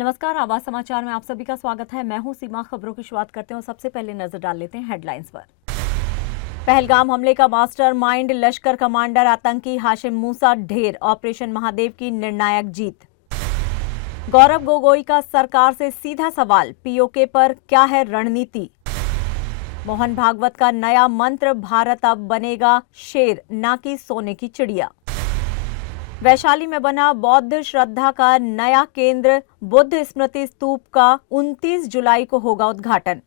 नमस्कार, आवाज समाचार में आप सभी का स्वागत है। मैं हूं सीमा। खबरों की शुरुआत करते हैं। सबसे पहले नजर डाल लेते हैं हेडलाइंस पर। पहलगाम हमले का मास्टरमाइंड लश्कर कमांडर आतंकी हाशिम मूसा ढेर, ऑपरेशन महादेव की निर्णायक जीत। गौरव गोगोई का सरकार से सीधा सवाल, पीओके पर क्या है रणनीति। मोहन भागवत का नया मंत्र, भारत अब बनेगा शेर ना कि सोने की चिड़िया। वैशाली में बना बौद्ध श्रद्धा का नया केंद्र, बुद्ध स्मृति स्तूप का 29 जुलाई को होगा उद्घाटन।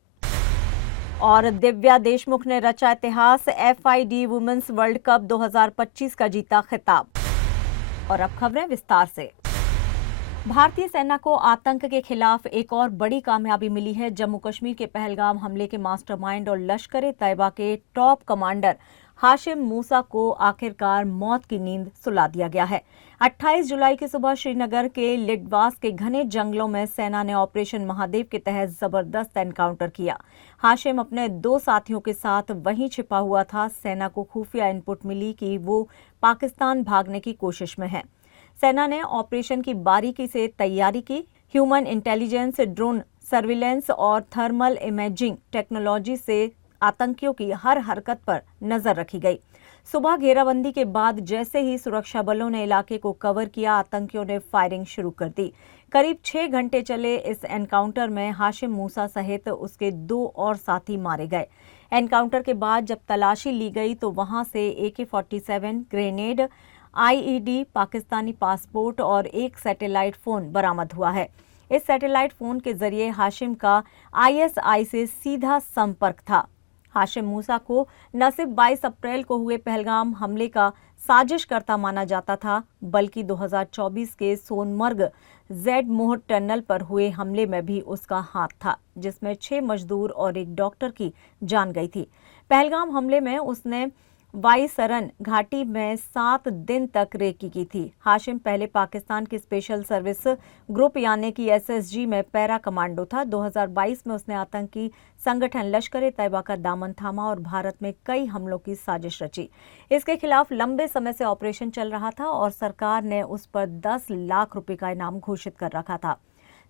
और दिव्या देशमुख ने रचा इतिहास, FID वुमेन्स वर्ल्ड कप 2025 का जीता खिताब। और अब खबरें विस्तार से। भारतीय सेना को आतंक के खिलाफ एक और बड़ी कामयाबी मिली है। जम्मू कश्मीर के पहलगाम हमले के मास्टरमाइंड और लश्कर-ए-तैयबा के टॉप कमांडर हाशिम मूसा को आखिरकार मौत की नींद सुला दिया गया है। 28 जुलाई की सुबह श्रीनगर के लिडवास के घने जंगलों में सेना ने ऑपरेशन महादेव के तहत जबरदस्त एनकाउंटर किया। हाशिम अपने 2 साथियों के साथ वहीं छिपा हुआ था। सेना को खुफिया इनपुट मिली कि वो पाकिस्तान भागने की कोशिश में है। सेना ने ऑपरेशन की बारीकी से तैयारी की। ह्यूमन इंटेलिजेंस, ड्रोन सर्विलेंस और थर्मल इमेजिंग टेक्नोलॉजी से आतंकियों की हर हरकत पर नजर रखी गई। सुबह घेराबंदी के बाद जैसे ही सुरक्षा बलों ने इलाके को कवर किया, आतंकियों ने फायरिंग शुरू कर दी। करीब 6 घंटे चले इस एनकाउंटर में हाशिम मूसा सहित उसके 2 और साथी मारे गए। एनकाउंटर के बाद जब तलाशी ली गई तो वहां से AK-47 grenade, IED, Pakistani passport और एक सैटेलाइट फोन बरामद हुआ है। इस सैटेलाइट फोन के जरिए हाशिम का ISI से सीधा संपर्क था। हाशिम मूसा को न सिर्फ 22 अप्रैल को हुए पहलगाम हमले का साजिशकर्ता माना जाता था, बल्कि 2024 के सोनमर्ग जेड मोह टनल पर हुए हमले में भी उसका हाथ था, जिसमें 6 मजदूर और एक डॉक्टर की जान गई थी। पहलगाम हमले में उसने वाईसरन घाटी में 7 दिन तक रेकी की थी। हाशिम पहले पाकिस्तान की स्पेशल सर्विस ग्रुप यानी कि SSG में पैरा कमांडो था। 2022 में उसने आतंकी संगठन लश्कर-ए-तैयबा का दामन थामा और भारत में कई हमलों की साजिश रची। इसके खिलाफ लंबे समय से ऑपरेशन चल रहा था और सरकार ने उस पर 10 लाख रुपए का इनाम घोषित कर रखा था।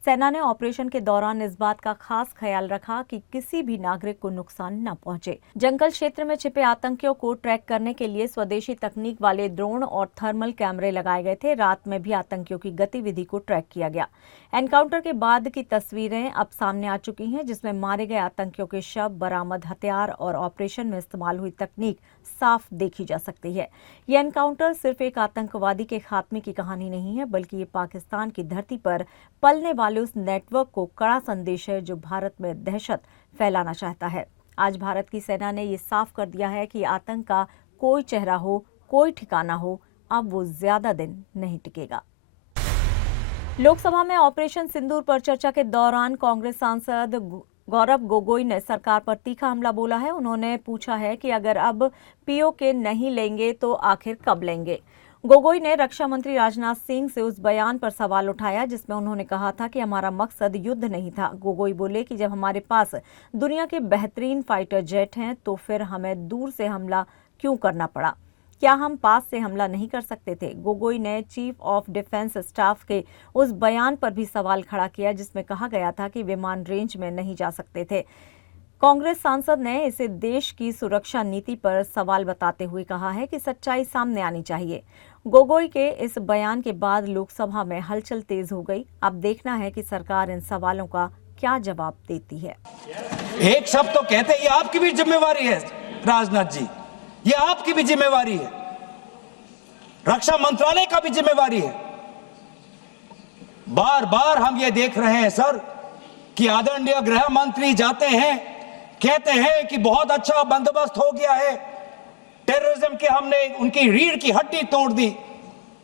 सेना ने ऑपरेशन के दौरान इस बात का खास ख्याल रखा कि किसी भी नागरिक को नुकसान न पहुंचे। जंगल क्षेत्र में छिपे आतंकियों को ट्रैक करने के लिए स्वदेशी तकनीक वाले ड्रोन और थर्मल कैमरे लगाए गए थे। रात में भी आतंकियों की गतिविधि को ट्रैक किया गया। एनकाउंटर के बाद की तस्वीरें अब सामने आ चुकी हैं, जिसमें मारे गए आतंकियों के शव, बरामद हथियार और ऑपरेशन में इस्तेमाल हुई तकनीक साफ देखी जा सकती है। ये एनकाउंटर सिर्फ एक आतंकवादी के खात्मे की कहानी नहीं है, बल्कि ये पाकिस्तान की धरती पर पलने वाले उस नेटवर्क को कड़ा संदेश है जो भारत में दहशत फैलाना चाहता है। आज भारत की सेना ने ये साफ कर दिया है कि आतंक का कोई चेहरा हो, कोई ठिकाना हो, अब वो ज्यादा दिन नहीं टिकेगा। लोकसभा में ऑपरेशन सिंदूर पर चर्चा के दौरान कांग्रेस सांसद गौरव गोगोई ने सरकार पर तीखा हमला बोला है। उन्होंने पूछा है कि अगर अब पीओके नहीं लेंगे तो आखिर कब लेंगे। गोगोई ने रक्षा मंत्री राजनाथ सिंह से उस बयान पर सवाल उठाया जिसमें उन्होंने कहा था कि हमारा मकसद युद्ध नहीं था। गोगोई बोले कि जब हमारे पास दुनिया के बेहतरीन फाइटर जेट हैं तो फिर हमें दूर से हमला क्यों करना पड़ा? क्या हम पास से हमला नहीं कर सकते थे? गोगोई ने चीफ ऑफ डिफेंस स्टाफ के उस बयान पर भी सवाल खड़ा किया जिसमें कहा गया था कि विमान रेंज में नहीं जा सकते थे। कांग्रेस सांसद ने इसे देश की सुरक्षा नीति पर सवाल बताते हुए कहा है कि सच्चाई सामने आनी चाहिए। गोगोई के इस बयान के बाद लोकसभा में हलचल तेज हो गई। अब देखना है कि सरकार इन सवालों का क्या जवाब देती है। एक शब्द तो कहते ये आपकी भी जिम्मेवारी है राजनाथ जी, ये आपकी भी जिम्मेवारी है, रक्षा मंत्रालय का भी जिम्मेवारी है। बार बार हम ये देख रहे हैं सर कि आदरणीय गृह मंत्री जाते हैं, कहते हैं कि बहुत अच्छा बंदोबस्त हो गया है, टेररिज्म के हमने उनकी रीढ़ की हड्डी तोड़ दी।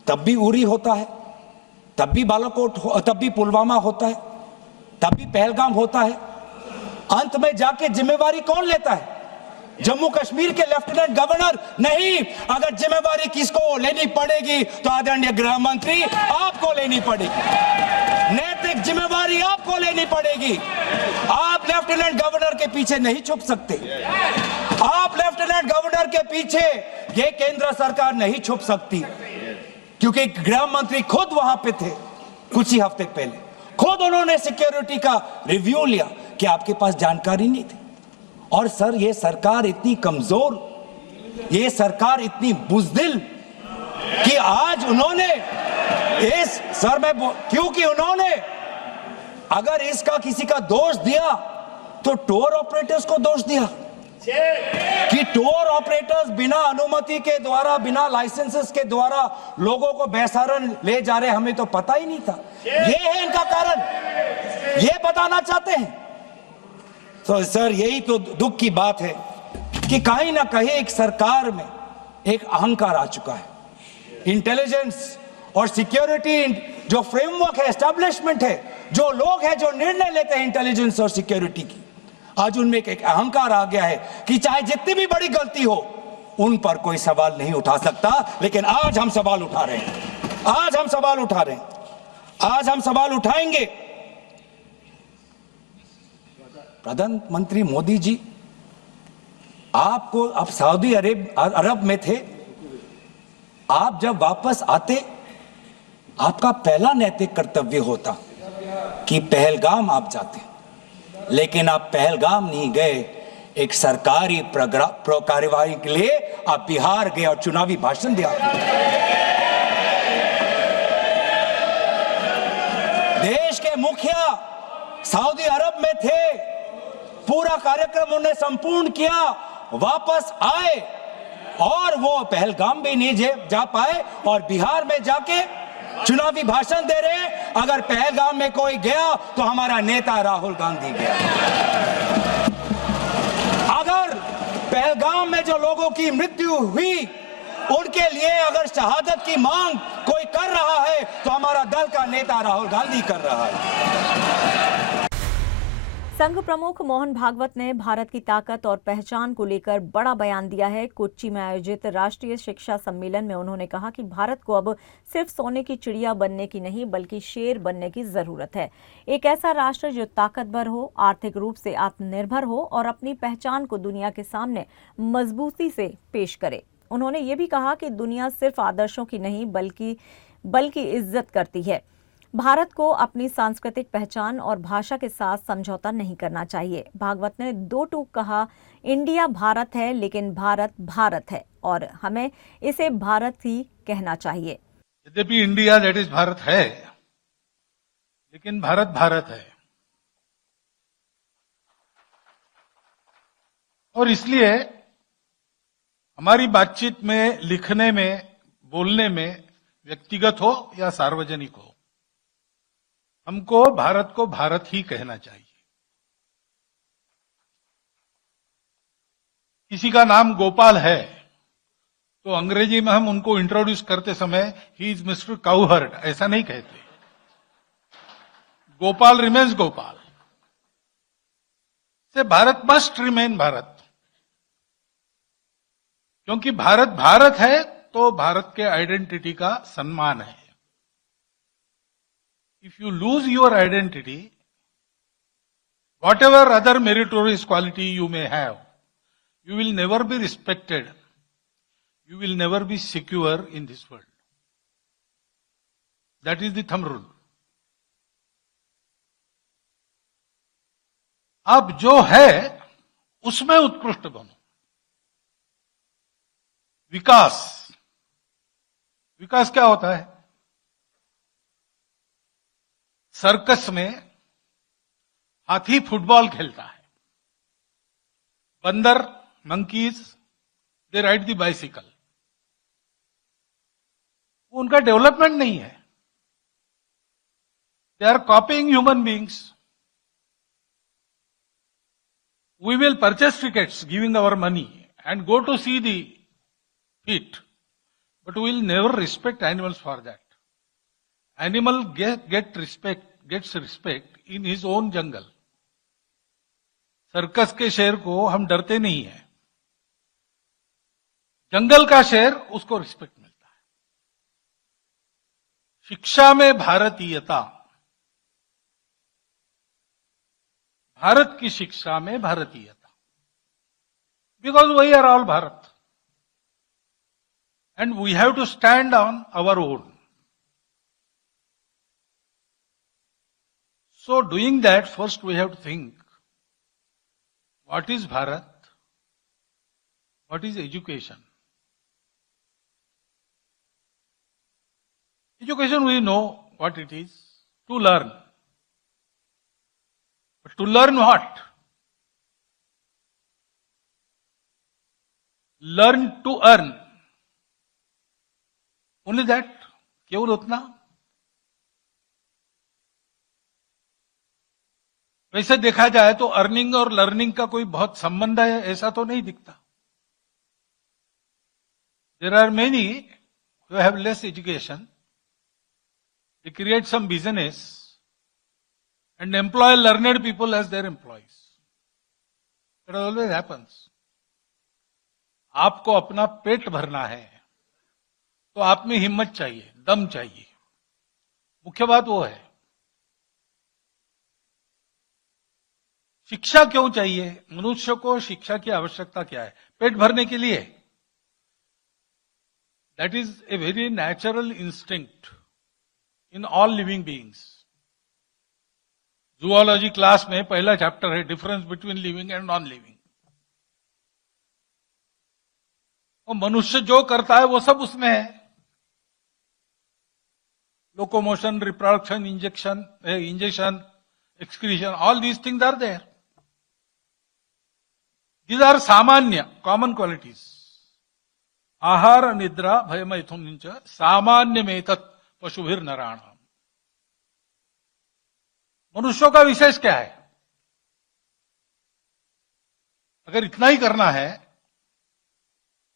तब भी उरी होता है, तब भी बालाकोट, तब भी पुलवामा होता है, तब भी पहलगाम होता है। अंत में जाके जिम्मेवारी कौन लेता है? जम्मू कश्मीर के लेफ्टिनेंट गवर्नर नहीं। अगर जिम्मेवारी किसको लेनी पड़ेगी तो आदरणीय गृह मंत्री आपको लेनी पड़ेगी। नैतिक जिम्मेवारी आपको लेनी पड़ेगी। आप लेफ्टिनेंट गवर्नर के पीछे नहीं छुप सकते। आप लेफ्टिनेंट गवर्नर के पीछे ये केंद्र सरकार नहीं छुप सकती, क्योंकि गृह मंत्री खुद वहां पे थे कुछ ही हफ्ते पहले। खुद उन्होंने सिक्योरिटी का रिव्यू लिया कि आपके पास जानकारी नहीं थी। और सर, ये सरकार इतनी कमजोर, ये सरकार इतनी बुजदिल कि आज उन्होंने क्योंकि उन्होंने अगर इसका किसी का दोष दिया तो टूर ऑपरेटर्स को दोष दिया कि टूर ऑपरेटर्स बिना अनुमति के द्वारा, बिना लाइसेंसेस के द्वारा लोगों को बेसहारन ले जा रहे, हमें तो पता ही नहीं था। ये है इनका कारण, ये बताना चाहते हैं। तो सर, यही तो दुख की बात है कि कहीं ना कहीं एक सरकार में एक अहंकार आ चुका है। इंटेलिजेंस और सिक्योरिटी जो फ्रेमवर्क है, एस्टैब्लिशमेंट है, जो लोग हैं जो निर्णय लेते हैं इंटेलिजेंस और सिक्योरिटी की, आज उनमें एक अहंकार आ गया है कि चाहे जितनी भी बड़ी गलती हो उन पर कोई सवाल नहीं उठा सकता। लेकिन आज हम सवाल उठा रहे हैं, आज हम सवाल उठा रहे हैं, आज हम सवाल उठाएंगे। प्रधानमंत्री मोदी जी, आपको अब सऊदी अरब में थे, आप जब वापस आते आपका पहला नैतिक कर्तव्य होता कि पहलगाम आप जाते, लेकिन आप पहलगाम नहीं गए। एक सरकारी कार्यवाही के लिए आप बिहार गए और चुनावी भाषण दिया। देश के मुखिया सऊदी अरब में थे, पूरा कार्यक्रम उन्हें संपूर्ण किया, वापस आए और वो पहलगाम भी नहीं जा पाए और बिहार में जाके चुनावी भाषण दे रहे हैं। अगर पहलगाम में कोई गया तो हमारा नेता राहुल गांधी गया। अगर पहलगाम में जो लोगों की मृत्यु हुई उनके लिए अगर शहादत की मांग कोई कर रहा है तो हमारा दल का नेता राहुल गांधी कर रहा है। संघ प्रमुख मोहन भागवत ने भारत की ताकत और पहचान को लेकर बड़ा बयान दिया है। कोच्चि में आयोजित राष्ट्रीय शिक्षा सम्मेलन में उन्होंने कहा कि भारत को अब सिर्फ सोने की चिड़िया बनने की नहीं बल्कि शेर बनने की जरूरत है। एक ऐसा राष्ट्र जो ताकतवर हो, आर्थिक रूप से आत्मनिर्भर हो और अपनी पहचान को दुनिया के सामने मजबूती से पेश करे। उन्होंने ये भी कहा कि दुनिया सिर्फ आदर्शों की नहीं बल्कि इज्जत करती है। भारत को अपनी सांस्कृतिक पहचान और भाषा के साथ समझौता नहीं करना चाहिए। भागवत ने दो टूक कहा, इंडिया भारत है लेकिन भारत भारत है और हमें इसे भारत ही कहना चाहिए। यद्यपि इंडिया दैट इज भारत है, लेकिन भारत भारत है और इसलिए हमारी बातचीत में, लिखने में, बोलने में, व्यक्तिगत हो या सार्वजनिक हो, हमको भारत को भारत ही कहना चाहिए। किसी का नाम गोपाल है तो अंग्रेजी में हम उनको इंट्रोड्यूस करते समय ही इज मिस्टर काउहर्ट ऐसा नहीं कहते। गोपाल रिमेन्स गोपाल। से भारत मस्ट रिमेन भारत, क्योंकि भारत भारत है तो भारत के आइडेंटिटी का सम्मान है। If you lose your identity, whatever other meritorious quality you may have, you will never be respected. You will never be secure in this world. That is the thumb rule. अब जो है उसमें उत्कृष्ट बनो। विकास, विकास क्या होता है? सर्कस में हाथी फुटबॉल खेलता है, बंदर, monkeys, they ride the bicycle. उनका डेवलपमेंट नहीं है। They are copying human beings. We will purchase tickets giving our money and go to see the feat, but we will never respect animals for that. Animal gets respect in his own jungle. Circus के शेर को हम डरते नहीं हैं, जंगल का शेर उसको रिस्पेक्ट मिलता है। शिक्षा में भारतीयता, भारत की शिक्षा में भारतीयता, because we are all Bharat and we have to stand on our own. So doing that, first we have to think, what is Bharat? What is education? Education, we know what it is, to learn. But to learn what? Learn to earn. Only that? केवल उतना? वैसे देखा जाए तो earning और learning का कोई बहुत संबंध है ऐसा तो नहीं दिखता. There are many who have less education. They create some business and employ learned people as their employees. That always happens. आपको अपना पेट भरना है तो आप में हिम्मत चाहिए, दम चाहिए. मुख्य बात वो है. शिक्षा क्यों चाहिए? मनुष्य को शिक्षा की आवश्यकता क्या है? पेट भरने के लिए. That is a very natural instinct in all living beings. Zoology class में पहला चैप्टर है difference between living and non living. और मनुष्य जो करता है वो सब उसमें है. Locomotion, reproduction, injection, excretion, all these things are there. These are सामान्य, common qualities. आहार निद्रा भय मैथुन सामान्य में तत् पशुभिर नराणाम. मनुष्यों का विशेष क्या है? अगर इतना ही करना है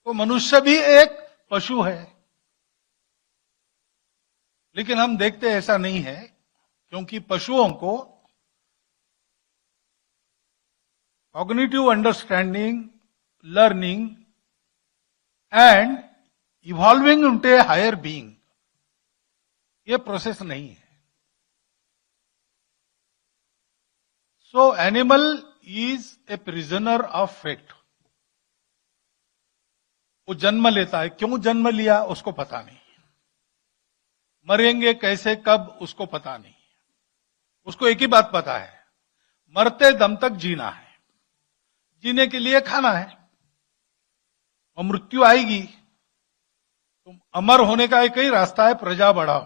तो मनुष्य भी एक पशु है. लेकिन हम देखते ऐसा नहीं है, क्योंकि पशुओं को cognitive understanding, learning and evolving into a higher being, ये प्रोसेस नहीं है. So animal is a prisoner of fate. वो जन्म लेता है, क्यों जन्म लिया उसको पता नहीं. मरेंगे कैसे, कब, उसको पता नहीं. उसको एक ही बात पता है, मरते दम तक जीना है. जीने के लिए खाना है. और मृत्यु आएगी. तो अमर होने का एक ही रास्ता है, प्रजा बढ़ाओ,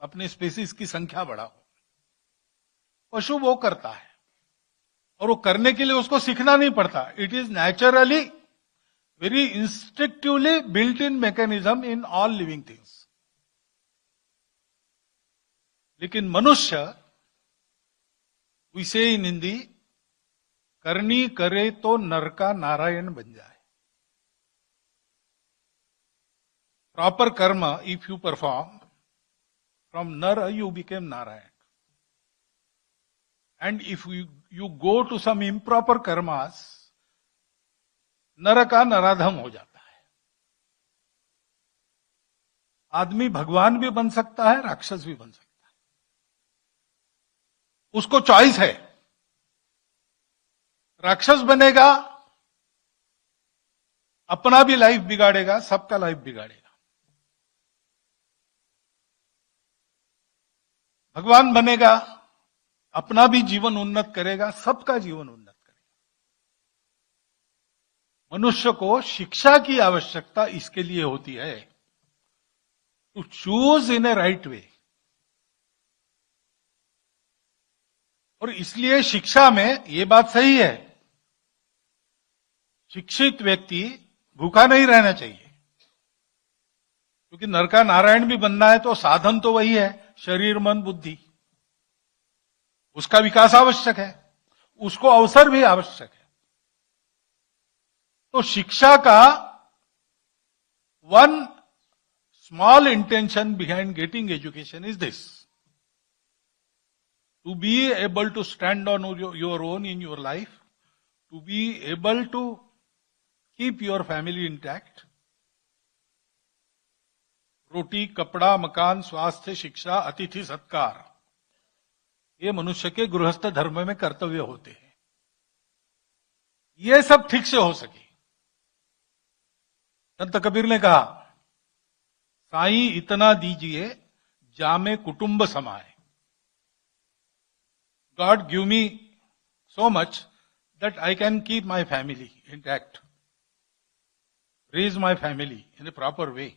अपने स्पीसीज की संख्या बढ़ाओ. पशु वो करता है, और वो करने के लिए उसको सीखना नहीं पड़ता. It is naturally, very instinctively built in mechanism in all living things. लेकिन मनुष्य, वी से इन हिंदी, करनी करे तो नर का नारायण बन जाए. Proper karma if you perform, from nar you became Narayan. And if you go to some improper karmas, नर का नराधम हो जाता है. आदमी भगवान भी बन सकता है, राक्षस भी बन सकता है. उसको चॉइस है. राक्षस बनेगा, अपना भी लाइफ बिगाड़ेगा, सबका लाइफ बिगाड़ेगा. भगवान बनेगा, अपना भी जीवन उन्नत करेगा, सबका जीवन उन्नत करेगा. मनुष्य को शिक्षा की आवश्यकता इसके लिए होती है, to choose in a right way. और इसलिए शिक्षा में ये बात सही है, शिक्षित व्यक्ति भूखा नहीं रहना चाहिए. क्योंकि नर का नारायण भी बनना है तो साधन तो वही है, शरीर, मन, बुद्धि. उसका विकास आवश्यक है, उसको अवसर भी आवश्यक है. तो शिक्षा का one small intention behind getting education is this, to be able to stand on your own in your life, to be able to keep your family intact. रोटी, कपड़ा, मकान, स्वास्थ्य, शिक्षा, अतिथि सत्कार, ये मनुष्य के गृहस्थ धर्म में कर्तव्य होते हैं. ये सब ठीक से हो सके. संत कबीर ने कहा, साईं इतना दीजिए जामे कुटुंब समाए. God give me so much that I can keep my family intact, raise my family in a proper way.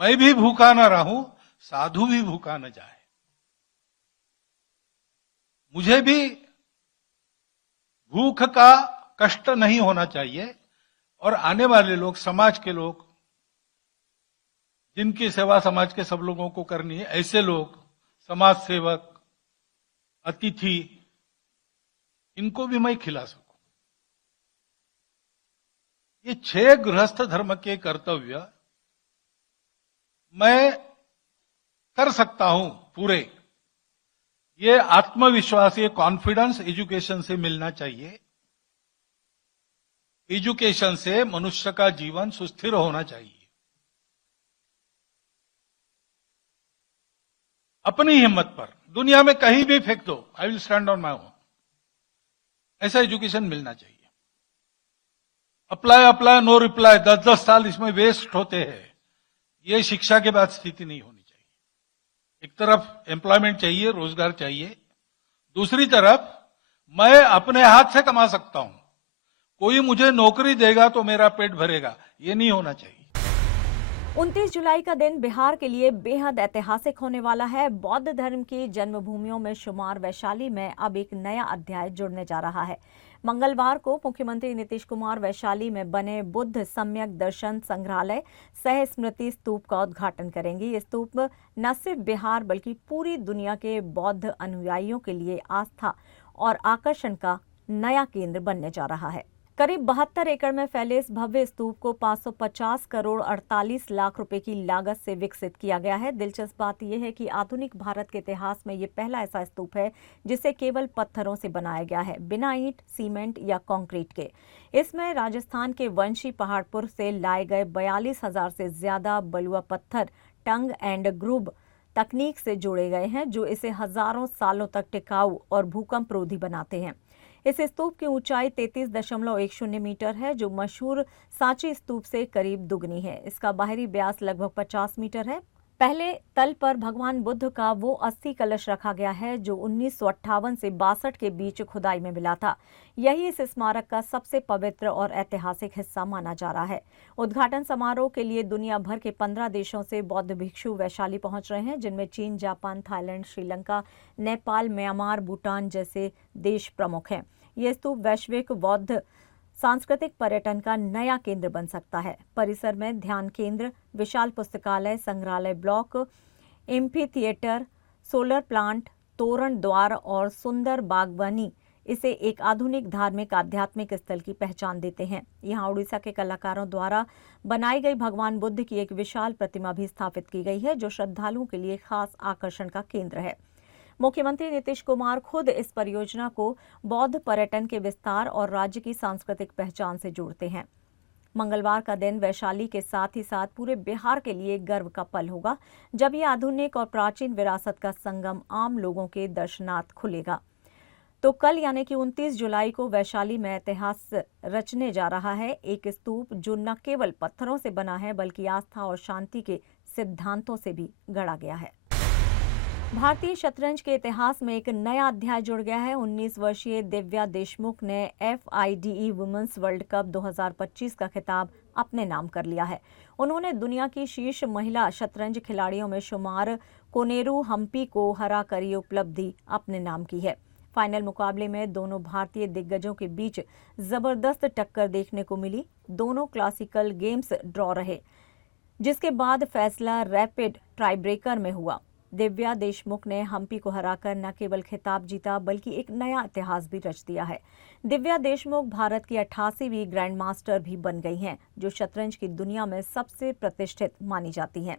मैं भी भूखा ना रहूं, साधु भी भूखा न जाए. मुझे भी भूख का कष्ट नहीं होना चाहिए और आने वाले लोग, समाज के लोग, जिनकी सेवा समाज के सब लोगों को करनी है, ऐसे लोग, समाज सेवक, अतिथि, इनको भी मैं खिला सकूं. ये 6 गृहस्थ धर्म के कर्तव्य मैं कर सकता हूं पूरे. ये आत्मविश्वास, ये कॉन्फिडेंस एजुकेशन से मिलना चाहिए. एजुकेशन से मनुष्य का जीवन सुस्थिर होना चाहिए. अपनी हिम्मत पर दुनिया में कहीं भी फेंक दो, I will stand on my own, ऐसा एजुकेशन मिलना चाहिए. अप्लाई नो रिप्लाई, 10-10 साल इसमें वेस्ट होते हैं. ये शिक्षा के बाद स्थिति नहीं होनी चाहिए. एक तरफ एम्प्लॉयमेंट चाहिए, रोजगार चाहिए, दूसरी तरफ मैं अपने हाथ से कमा सकता हूं. कोई मुझे नौकरी देगा तो मेरा पेट भरेगा, ये नहीं होना चाहिए. 29 जुलाई का दिन बिहार के लिए बेहद ऐतिहासिक होने वाला है. बौद्ध धर्म की जन्मभूमियों में शुमार वैशाली में अब एक नया अध्याय जुड़ने जा रहा है. मंगलवार को मुख्यमंत्री नीतीश कुमार वैशाली में बने बुद्ध सम्यक दर्शन संग्रहालय सह स्मृति स्तूप का उद्घाटन करेंगे. ये स्तूप न सिर्फ बिहार बल्कि पूरी दुनिया के बौद्ध अनुयायियों के लिए आस्था और आकर्षण का नया केंद्र बनने जा रहा है. करीब 72 एकड़ में फैले इस भव्य स्तूप को 550 करोड़ 48 लाख रुपए की लागत से विकसित किया गया है. दिलचस्प बात यह है कि आधुनिक भारत के इतिहास में ये पहला ऐसा स्तूप है जिसे केवल पत्थरों से बनाया गया है, बिना ईंट, सीमेंट या कंक्रीट के. इसमें राजस्थान के वंशी पहाड़पुर से लाए गए 42,000 से ज्यादा बलुआ पत्थर टंग एंड ग्रूव तकनीक से जोड़े गए हैं, जो इसे हजारों सालों तक टिकाऊ और भूकंप रोधी बनाते हैं. इस स्तूप की ऊंचाई 33.10 मीटर है, जो मशहूर सांची स्तूप से करीब दुगनी है. इसका बाहरी व्यास लगभग 50 मीटर है. पहले तल पर भगवान बुद्ध का वो 80 कलश रखा गया है जो 1958 से 62 के बीच खुदाई में मिला था. यही इस स्मारक का सबसे पवित्र और ऐतिहासिक हिस्सा माना जा रहा है. उद्घाटन समारोह के लिए दुनिया भर के 15 देशों से बौद्ध भिक्षु वैशाली पहुंच रहे हैं, जिनमें चीन, Japan, Thailand, Sri Lanka, Nepal, Myanmar, Bhutan जैसे देश प्रमुख हैं. ये स्तूप वैश्विक बौद्ध सांस्कृतिक पर्यटन का नया केंद्र बन सकता है. परिसर में ध्यान केंद्र, विशाल पुस्तकालय, संग्रहालय block, amphi theatre, solar plant, तोरण द्वार और सुंदर बागवानी इसे एक आधुनिक धार्मिक आध्यात्मिक स्थल की पहचान देते हैं. यहाँ उड़ीसा के कलाकारों द्वारा बनाई गई भगवान बुद्ध की एक विशाल प्रतिमा भी स्थापित की गई है, जो श्रद्धालुओं के लिए खास आकर्षण का केंद्र है. मुख्यमंत्री नीतीश कुमार खुद इस परियोजना को बौद्ध पर्यटन के विस्तार और राज्य की सांस्कृतिक पहचान से जोड़ते हैं. मंगलवार का दिन वैशाली के साथ ही साथ पूरे बिहार के लिए गर्व का पल होगा, जब ये आधुनिक और प्राचीन विरासत का संगम आम लोगों के दर्शनार्थ खुलेगा. तो कल यानी कि 29 जुलाई को वैशाली में इतिहास रचने जा रहा है. एक स्तूप जो न केवल पत्थरों से बना है बल्कि आस्था और शांति के सिद्धांतों से भी गढ़ा गया है. भारतीय शतरंज के इतिहास में एक नया अध्याय जुड़ गया है. 19 वर्षीय दिव्या देशमुख ने FIDE वुमेन्स वर्ल्ड कप 2025 का खिताब अपने नाम कर लिया है. उन्होंने दुनिया की शीर्ष महिला शतरंज खिलाड़ियों में शुमार कोनेरू हम्पी को हराकर ये उपलब्धि अपने नाम की है. फाइनल मुकाबले में दोनों भारतीय दिग्गजों के बीच जबरदस्त टक्कर देखने को मिली. दोनों क्लासिकल गेम्स ड्रॉ रहे, जिसके बाद फैसला रैपिड टाई ब्रेकर में हुआ. दिव्या देशमुख ने हम्पी को हराकर न केवल खिताब जीता बल्कि एक नया इतिहास भी रच दिया है. दिव्या देशमुख भारत की 88वीं ग्रैंड मास्टर भी बन गई हैं, जो शतरंज की दुनिया में सबसे प्रतिष्ठित मानी जाती हैं.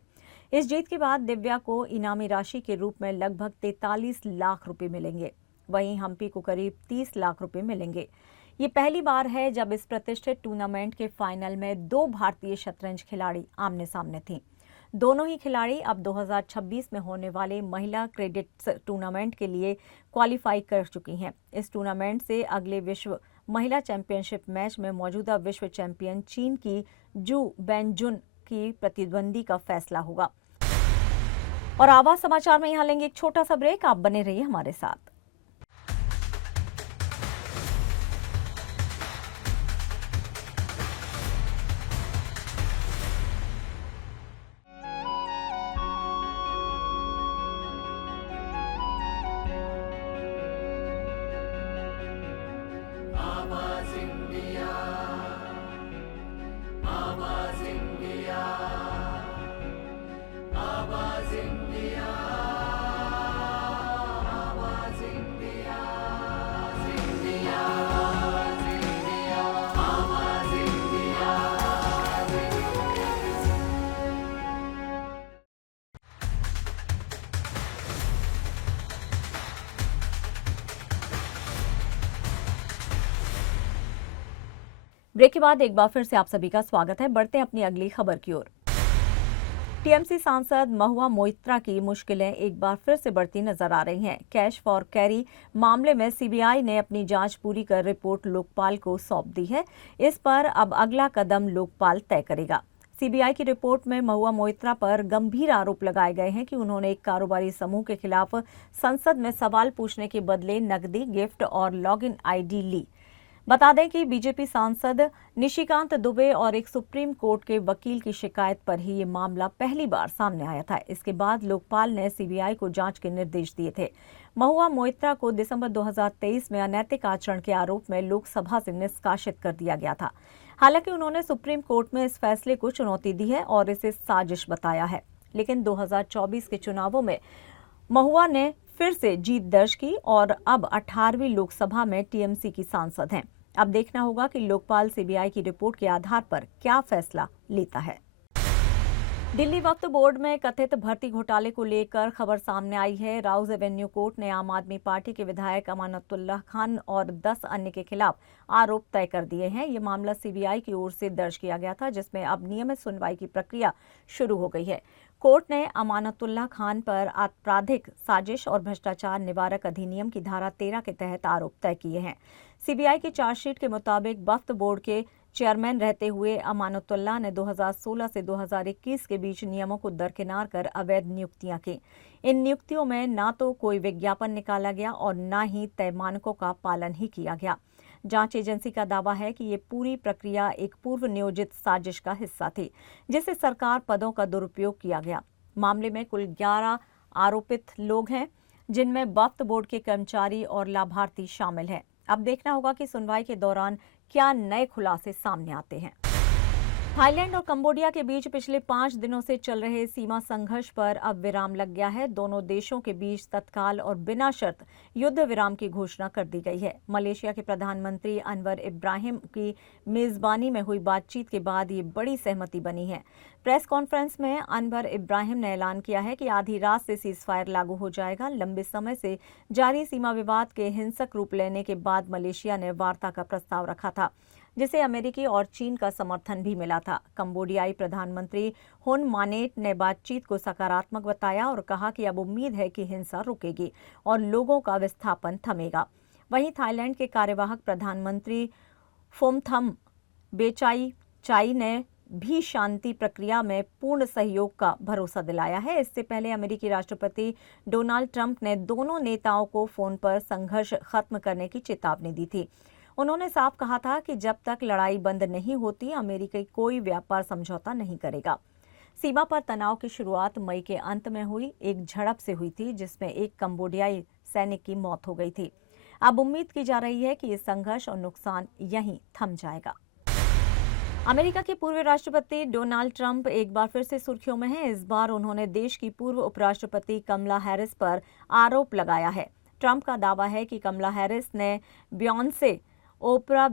इस जीत के बाद दिव्या को इनामी राशि के रूप में लगभग 43 लाख रुपए मिलेंगे. वहीं हम्पी को करीब 30 लाख रुपए मिलेंगे. ये पहली बार है जब इस प्रतिष्ठित टूर्नामेंट के फाइनल में 2 भारतीय शतरंज खिलाड़ी आमने सामने थीं. दोनों ही खिलाड़ी अब 2026 में होने वाले महिला क्रेडिट्स टूर्नामेंट के लिए क्वालिफाई कर चुकी हैं. इस टूर्नामेंट से अगले विश्व महिला चैंपियनशिप मैच में मौजूदा विश्व चैंपियन चीन की जू बेनजुन की प्रतिद्वंदी का फैसला होगा. और आवाज समाचार में यहाँ लेंगे एक छोटा सा ब्रेक. आप बने रहिए हमारे साथ. ब्रेक के बाद एक बार फिर से आप सभी का स्वागत है। बढ़ते हैं अपनी अगली खबर की ओर। टीएमसी सांसद महुआ मोइत्रा की मुश्किलें एक बार फिर से बढ़ती नजर आ रही हैं। कैश फॉर कैरी मामले में सीबीआई ने अपनी जांच पूरी कर रिपोर्ट लोकपाल को सौंप दी है। इस पर अब अगला कदम लोकपाल तय करेगा। सीबीआई की रिपोर्ट में महुआ मोइत्रा पर गंभीर आरोप लगाए गए हैं कि उन्होंने एक कारोबारी समूह के खिलाफ संसद में सवाल पूछने के बदले नकदी, गिफ्ट और लॉगिन आईडी ली। बता दें कि बीजेपी सांसद निशिकांत दुबे और एक सुप्रीम कोर्ट के वकील की शिकायत पर ही ये मामला पहली बार सामने आया था। इसके बाद लोकपाल ने सीबीआई को जांच के निर्देश दिए थे। महुआ मोइत्रा को दिसंबर 2023 में अनैतिक आचरण के आरोप में लोकसभा से निष्कासित कर दिया गया था। हालांकि उन्होंने सुप्रीम कोर्ट में इस फैसले को चुनौती दी है और इसे साजिश बताया है। लेकिन 2024 के चुनावों में महुआ ने फिर से जीत दर्ज की और अब 18वीं लोकसभा में टीएमसी की सांसद हैं। अब देखना होगा कि लोकपाल सीबीआई की रिपोर्ट के आधार पर क्या फैसला लेता है। दिल्ली वक्फ बोर्ड में कथित भर्ती घोटाले को लेकर खबर सामने आई है। राउज एवेन्यू कोर्ट ने आम आदमी पार्टी के विधायक अमानतुल्लाह खान और 10 अन्य के खिलाफ आरोप तय कर दिए हैं। ये मामला सीबीआई की ओर से दर्ज किया गया था, जिसमें अब नियमित सुनवाई की प्रक्रिया शुरू हो गई है। कोर्ट ने अमानतुल्लाह खान पर आपराधिक साजिश और भ्रष्टाचार निवारक अधिनियम की धारा 13 के तहत आरोप तय किए हैं। सीबीआई की चार्जशीट के मुताबिक वक्फ बोर्ड के चेयरमैन रहते हुए अमानतुल्लाह ने 2016 से 2021 के बीच नियमों को दरकिनार कर अवैध नियुक्तियां की। इन नियुक्तियों में न तो कोई विज्ञापन निकाला गया और न ही तय मानकों का पालन ही किया गया। जांच एजेंसी का दावा है कि ये पूरी प्रक्रिया एक पूर्व नियोजित साजिश का हिस्सा थी, जिससे सरकार पदों का दुरुपयोग किया गया। मामले में कुल 11 आरोपित लोग हैं, जिनमें वक्फ बोर्ड के कर्मचारी और लाभार्थी शामिल हैं। अब देखना होगा कि सुनवाई के दौरान क्या नए खुलासे सामने आते हैं। थाईलैंड और कंबोडिया के बीच पिछले 5 दिनों से चल रहे सीमा संघर्ष पर अब विराम लग गया है। दोनों देशों के बीच तत्काल और बिना शर्त युद्ध विराम की घोषणा कर दी गई है। मलेशिया के प्रधानमंत्री अनवर इब्राहिम की मेजबानी में हुई बातचीत के बाद ये बड़ी सहमति बनी है। प्रेस कॉन्फ्रेंस में अनवर इब्राहिम ने ऐलान किया है कि आधी रात से सीजफायर लागू हो जाएगा। लंबे समय से जारी सीमा विवाद के हिंसक रूप लेने के बाद मलेशिया ने वार्ता का प्रस्ताव रखा था, जिसे अमेरिकी और चीन का समर्थन भी मिला था। कंबोडियाई प्रधानमंत्री हुन मानेट ने बातचीत को सकारात्मक बताया और कहा कि अब उम्मीद है कि हिंसा रुकेगी और लोगों का विस्थापन थमेगा। वहीं थाईलैंड के कार्यवाहक प्रधानमंत्री फोमथम बेचाई ने भी शांति प्रक्रिया में पूर्ण सहयोग का भरोसा दिलाया है। इससे पहले अमेरिकी राष्ट्रपति डोनाल्ड ट्रंप ने दोनों नेताओं को फोन पर संघर्ष खत्म करने की चेतावनी दी थी। उन्होंने साफ कहा था कि जब तक लड़ाई बंद नहीं होती, अमेरिका कोई व्यापार समझौता नहीं करेगा। सीमा पर तनाव की शुरुआत मई के अंत में हुई एक झड़प से हुई थी, जिसमें एक कंबोडियाई सैनिक की मौत हो गई थी। अब उम्मीद की जा रही है कि ये संघर्ष और नुकसान यहीं थम जाएगा। अमेरिका के पूर्व राष्ट्रपति डोनाल्ड ट्रंप एक बार फिर से सुर्खियों में हैं। इस बार उन्होंने देश की पूर्व उपराष्ट्रपति कमला हैरिस पर आरोप लगाया है। ट्रंप का दावा है कि कमला हैरिस ने बियॉन्से, ओपरा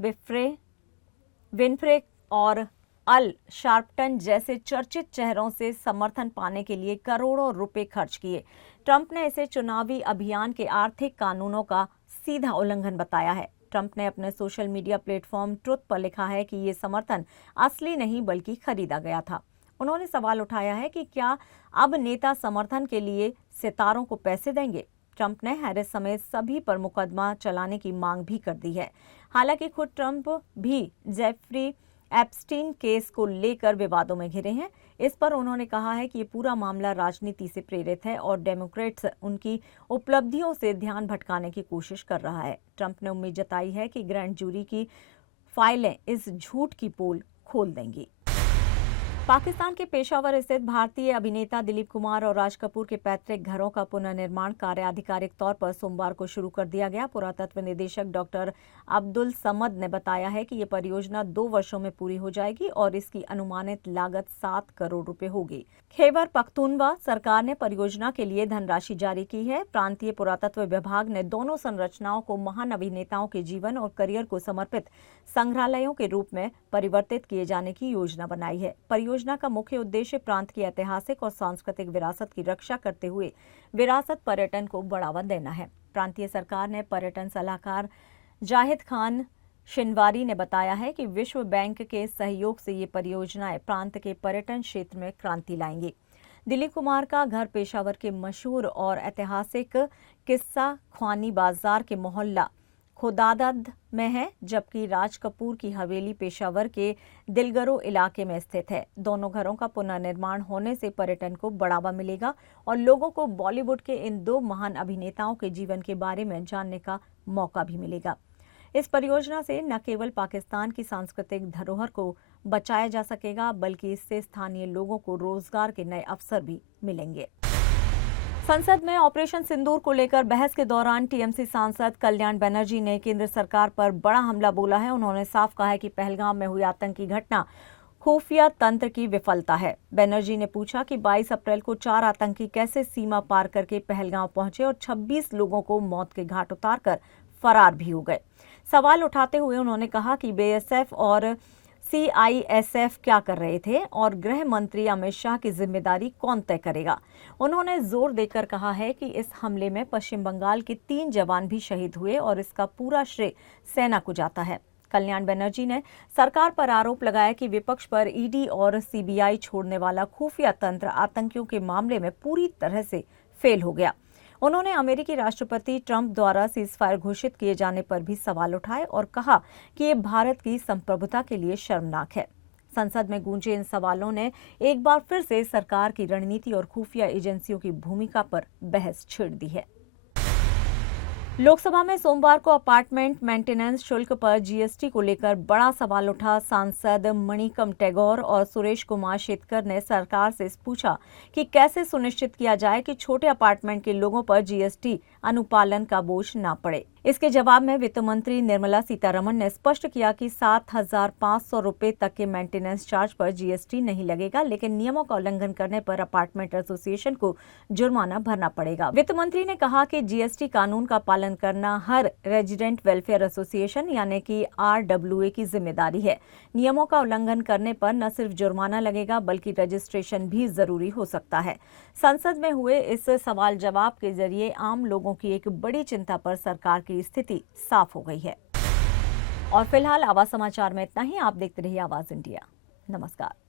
विनफ्रे और अल शार्पटन जैसे चर्चित चेहरों से समर्थन पाने के लिए करोड़ों रुपए खर्च किए। ट्रंप ने इसे चुनावी अभियान के आर्थिक कानूनों का सीधा उल्लंघन बताया है। ट्रंप ने अपने सोशल मीडिया प्लेटफॉर्म ट्रुथ पर लिखा है कि ये समर्थन असली नहीं बल्कि खरीदा गया था। उन्होंने सवाल उठाया है कि क्या अब नेता समर्थन के लिए सितारों को पैसे देंगे। ट्रंप ने हैरिस समेत सभी पर मुकदमा चलाने की मांग भी कर दी है। हालांकि खुद ट्रंप भी जेफरी एप्स्टीन केस को लेकर विवादों में घिरे हैं। इस पर उन्होंने कहा है कि ये पूरा मामला राजनीति से प्रेरित है और डेमोक्रेट्स उनकी उपलब्धियों से ध्यान भटकाने की कोशिश कर रहा है। ट्रंप ने उम्मीद जताई है कि ग्रैंड जूरी की फाइलें इस झूठ की पोल खोल देंगी। पाकिस्तान के पेशावर स्थित भारतीय अभिनेता दिलीप कुमार और राज कपूर के पैतृक घरों का पुनर्निर्माण कार्य आधिकारिक तौर पर सोमवार को शुरू कर दिया गया। पुरातत्व निदेशक डॉक्टर अब्दुल समद ने बताया है कि ये परियोजना 2 वर्षों में पूरी हो जाएगी और इसकी अनुमानित लागत 7 करोड़ रुपए होगी। खैबर पख्तूनवा सरकार ने परियोजना के लिए धनराशि जारी की है। प्रांतीय पुरातत्व विभाग ने दोनों संरचनाओं को महान अभिनेताओं के जीवन और करियर को समर्पित संग्रहालयों के रूप में परिवर्तित किए जाने की योजना बनाई है। परियोजना का मुख्य उद्देश्य प्रांत की ऐतिहासिक और सांस्कृतिक विरासत की रक्षा करते हुए विरासत पर्यटन को बढ़ावा देना है। प्रांतीय सरकार ने पर्यटन सलाहकार जाहिद खान शिनवारी ने बताया है कि विश्व बैंक के सहयोग से ये परियोजनाएं प्रांत के पर्यटन क्षेत्र में क्रांति लाएंगी। दिलीप कुमार का घर पेशावर के मशहूर और ऐतिहासिक किस्सा ख्वानी बाजार के मोहल्ला खोदादद में है, जबकि राज कपूर की हवेली पेशावर के दिलगरो इलाके में स्थित है। दोनों घरों का पुनर्निर्माण होने से पर्यटन को बढ़ावा मिलेगा और लोगों को बॉलीवुड के इन दो महान अभिनेताओं के जीवन के बारे में जानने का मौका भी मिलेगा। इस परियोजना से न केवल पाकिस्तान की सांस्कृतिक धरोहर को बचाया जा सकेगा, बल्कि इससे स्थानीय लोगों को रोजगार के नए अवसर भी मिलेंगे। संसद में ऑपरेशन सिंदूर को लेकर बहस के दौरान टीएमसी सांसद कल्याण बनर्जी ने केंद्र सरकार पर बड़ा हमला बोला है। उन्होंने साफ कहा है कि पहलगाम में हुई आतंकी घटना खुफिया तंत्र की विफलता है। बनर्जी ने पूछा कि 22 अप्रैल को 4 आतंकी कैसे सीमा पार करके पहलगाम पहुंचे और 26 लोगों को मौत के घाट उतारकर फरार भी हो गए। सवाल उठाते हुए उन्होंने कहा कि बीएसएफ और सीआईएसएफ क्या कर रहे थे और गृह मंत्री अमित शाह की जिम्मेदारी कौन तय करेगा। उन्होंने जोर देकर कहा है कि इस हमले में पश्चिम बंगाल के 3 जवान भी शहीद हुए और इसका पूरा श्रेय सेना को जाता है। कल्याण बनर्जी ने सरकार पर आरोप लगाया कि विपक्ष पर ईडी और सीबीआई छोड़ने वाला खुफिया तंत्र आतंकियों के मामले में पूरी तरह से फेल हो गया। उन्होंने अमेरिकी राष्ट्रपति ट्रंप द्वारा सीजफायर घोषित किए जाने पर भी सवाल उठाए और कहा कि ये भारत की संप्रभुता के लिए शर्मनाक है। संसद में गूंजे इन सवालों ने एक बार फिर से सरकार की रणनीति और खुफिया एजेंसियों की भूमिका पर बहस छेड़ दी है। लोकसभा में सोमवार को अपार्टमेंट मेंटेनेंस शुल्क पर जीएसटी को लेकर बड़ा सवाल उठा। सांसद मणिकम टैगोर और सुरेश कुमार शेतकर ने सरकार से पूछा कि कैसे सुनिश्चित किया जाए कि छोटे अपार्टमेंट के लोगों पर जीएसटी अनुपालन का बोझ न पड़े। इसके जवाब में वित्त मंत्री निर्मला सीतारमण ने स्पष्ट किया कि 7,500 रुपए तक के मेंटेनेंस चार्ज पर जीएसटी नहीं लगेगा, लेकिन नियमों का उल्लंघन करने पर अपार्टमेंट एसोसिएशन को जुर्माना भरना पड़ेगा। वित्त मंत्री ने कहा कि जीएसटी कानून का पालन करना हर रेजिडेंट वेलफेयर एसोसिएशन यानी कि RWA की जिम्मेदारी है। नियमों का उल्लंघन करने पर न सिर्फ जुर्माना लगेगा बल्कि रजिस्ट्रेशन भी जरूरी हो सकता है। संसद में हुए इस सवाल जवाब के जरिए आम लोगों की एक बड़ी चिंता पर सरकार की स्थिति साफ हो गई है। और फिलहाल आवाज समाचार में इतना ही। आप देखते रहिए आवाज इंडिया। नमस्कार।